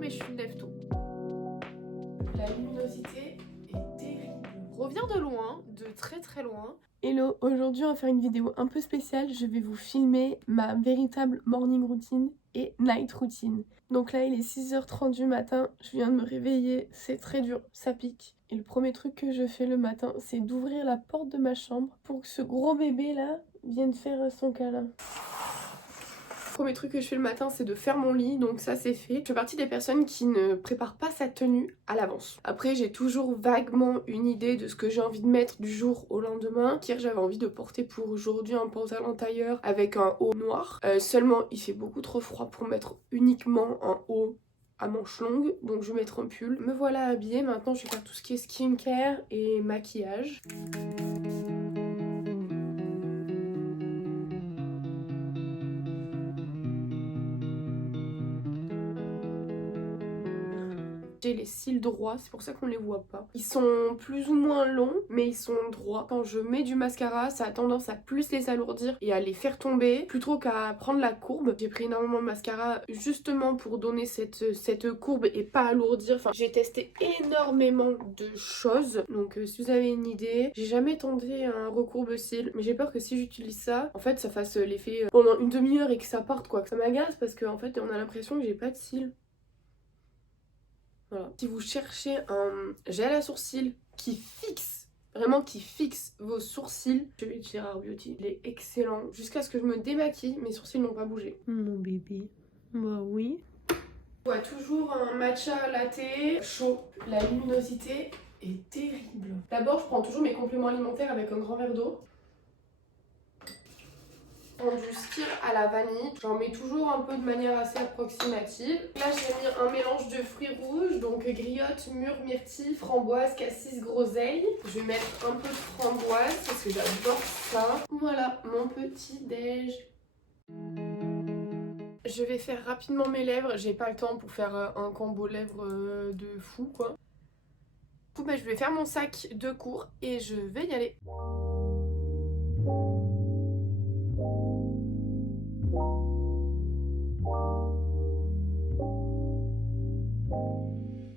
mais je suis une lève tôt. La luminosité est terrible. Je reviens de loin, de très très loin. Hello, aujourd'hui on va faire une vidéo un peu spéciale. Je vais vous filmer ma véritable morning routine et night routine. Donc là il est 6h30 du matin, je viens de me réveiller, c'est très dur, ça pique. Et le premier truc que je fais le matin, c'est d'ouvrir la porte de ma chambre pour que ce gros bébé là vienne faire son câlin. Premier truc que je fais le matin, c'est de faire mon lit, donc ça c'est fait. Je fais partie des personnes qui ne préparent pas sa tenue à l'avance. Après j'ai toujours vaguement une idée de ce que j'ai envie de mettre du jour au lendemain. Hier j'avais envie de porter pour aujourd'hui un pantalon tailleur avec un haut noir. Seulement il fait beaucoup trop froid pour mettre uniquement un haut à manches longues, donc je vais mettre un pull. Me voilà habillée, maintenant je vais faire tout ce qui est skincare et maquillage. J'ai les cils droits, c'est pour ça qu'on les voit pas. Ils sont plus ou moins longs, mais ils sont droits. Quand je mets du mascara, ça a tendance à plus les alourdir et à les faire tomber, plutôt qu'à prendre la courbe. J'ai pris énormément de mascara justement pour donner cette courbe et pas alourdir. Enfin, j'ai testé énormément de choses. Donc si vous avez une idée, j'ai jamais tenté un recourbe cils, mais j'ai peur que si j'utilise ça, en fait ça fasse l'effet pendant une demi-heure et que ça parte quoi. Ça m'agace parce qu'en fait on a l'impression que j'ai pas de cils. Voilà. Si vous cherchez un gel à sourcils qui fixe, vraiment qui fixe vos sourcils, celui de Gérard Beauty, il est excellent. Jusqu'à ce que je me démaquille, mes sourcils n'ont pas bougé. Mon bébé, bah oui. Je bois toujours un matcha latte chaud. La luminosité est terrible. D'abord, je prends toujours mes compléments alimentaires avec un grand verre d'eau. Du Skir à la vanille, j'en mets toujours un peu de manière assez approximative. Là j'ai mis un mélange de fruits rouges, donc griotte, mûre, myrtille, framboise, cassis, groseille. Je vais mettre un peu de framboise parce que j'adore ça. Voilà mon petit déj. Je vais faire rapidement mes lèvres, j'ai pas le temps pour faire un combo lèvres de fou quoi. Du coup je vais faire mon sac de cours et je vais y aller.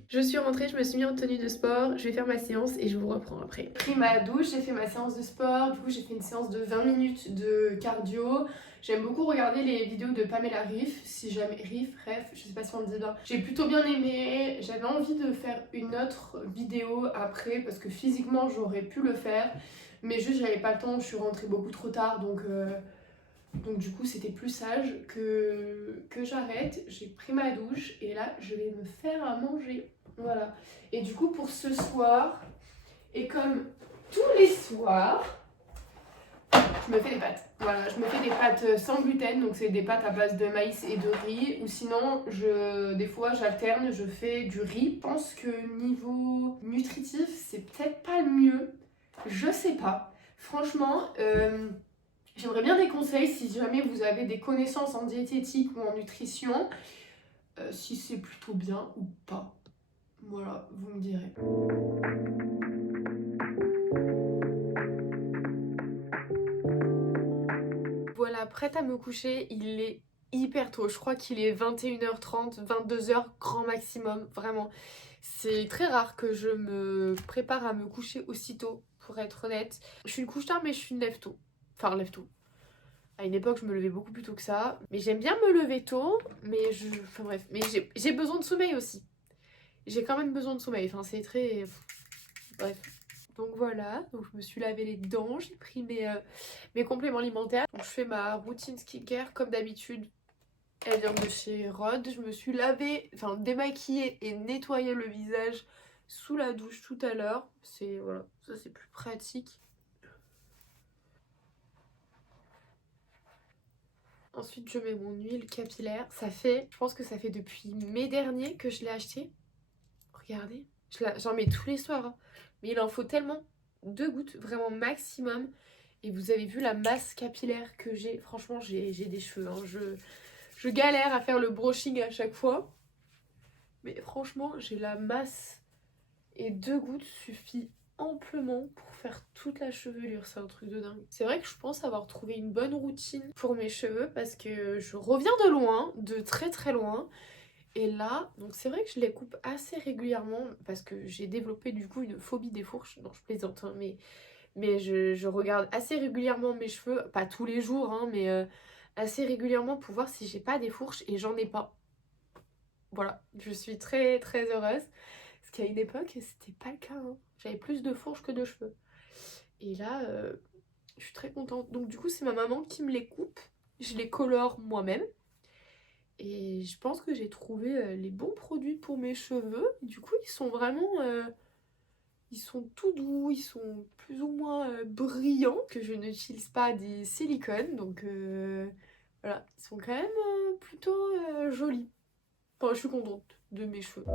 Je suis rentrée, je me suis mis en tenue de sport, je vais faire ma séance et je vous reprends après. J'ai pris ma douche, j'ai fait ma séance de sport, du coup j'ai fait une séance de 20 minutes de cardio. J'aime beaucoup regarder les vidéos de Pamela Reif, si jamais Ref, je sais pas si on le dit bien. J'ai plutôt bien aimé, j'avais envie de faire une autre vidéo après parce que physiquement j'aurais pu le faire, mais juste j'avais pas le temps, je suis rentrée beaucoup trop tard donc du coup c'était plus sage que j'arrête. J'ai pris ma douche et là je vais me faire à manger. Voilà. Et du coup pour ce soir, et comme tous les soirs, je me fais des pâtes. Voilà, je me fais des pâtes sans gluten, donc c'est des pâtes à base de maïs et de riz. Ou sinon, des fois j'alterne, je fais du riz. Je pense que niveau nutritif, c'est peut-être pas le mieux. Je sais pas. Franchement, j'aimerais bien des conseils si jamais vous avez des connaissances en diététique ou en nutrition, si c'est plutôt bien ou pas. Voilà, vous me direz. Voilà, prête à me coucher, il est hyper tôt. Je crois qu'il est 21h30, 22h grand maximum, vraiment. C'est très rare que je me prépare à me coucher aussitôt, pour être honnête. Je suis une couche tard, mais je suis une lève tôt. Enfin, lève tôt. À une époque, je me levais beaucoup plus tôt que ça. Mais j'aime bien me lever tôt, mais enfin bref. Mais j'ai besoin de sommeil aussi. J'ai quand même besoin de sommeil. Enfin, c'est très... Bref. Donc voilà, donc je me suis lavé les dents, j'ai pris mes compléments alimentaires. Donc je fais ma routine skincare comme d'habitude. Elle vient de chez Rhode. Je me suis lavée, enfin démaquillée et nettoyé le visage sous la douche tout à l'heure. C'est voilà, ça c'est plus pratique. Ensuite je mets mon huile capillaire. Ça fait, je pense que ça fait depuis mai dernier que je l'ai acheté. Regardez, j'en mets tous les soirs. Hein. Mais il en faut tellement, 2 gouttes, vraiment maximum. Et vous avez vu la masse capillaire que j'ai. Franchement, j'ai des cheveux. Hein. Je galère à faire le brushing à chaque fois. Mais franchement, j'ai la masse. Et 2 gouttes suffit amplement pour faire toute la chevelure. C'est un truc de dingue. C'est vrai que je pense avoir trouvé une bonne routine pour mes cheveux parce que je reviens de loin, de très très loin. Et là, donc c'est vrai que je les coupe assez régulièrement parce que j'ai développé du coup une phobie des fourches. Non, je plaisante, hein, mais je regarde assez régulièrement mes cheveux, pas tous les jours, hein, mais assez régulièrement pour voir si j'ai pas des fourches et j'en ai pas. Voilà, je suis très très heureuse. Parce qu'à une époque, c'était pas le cas, hein. J'avais plus de fourches que de cheveux. Et là, je suis très contente. Donc du coup, c'est ma maman qui me les coupe. Je les colore moi-même. Et je pense que j'ai trouvé les bons produits pour mes cheveux. Du coup, ils sont vraiment... ils sont tout doux, ils sont plus ou moins brillants. Que je n'utilise pas des silicones. Donc voilà, ils sont quand même plutôt jolis. Enfin, je suis contente de mes cheveux.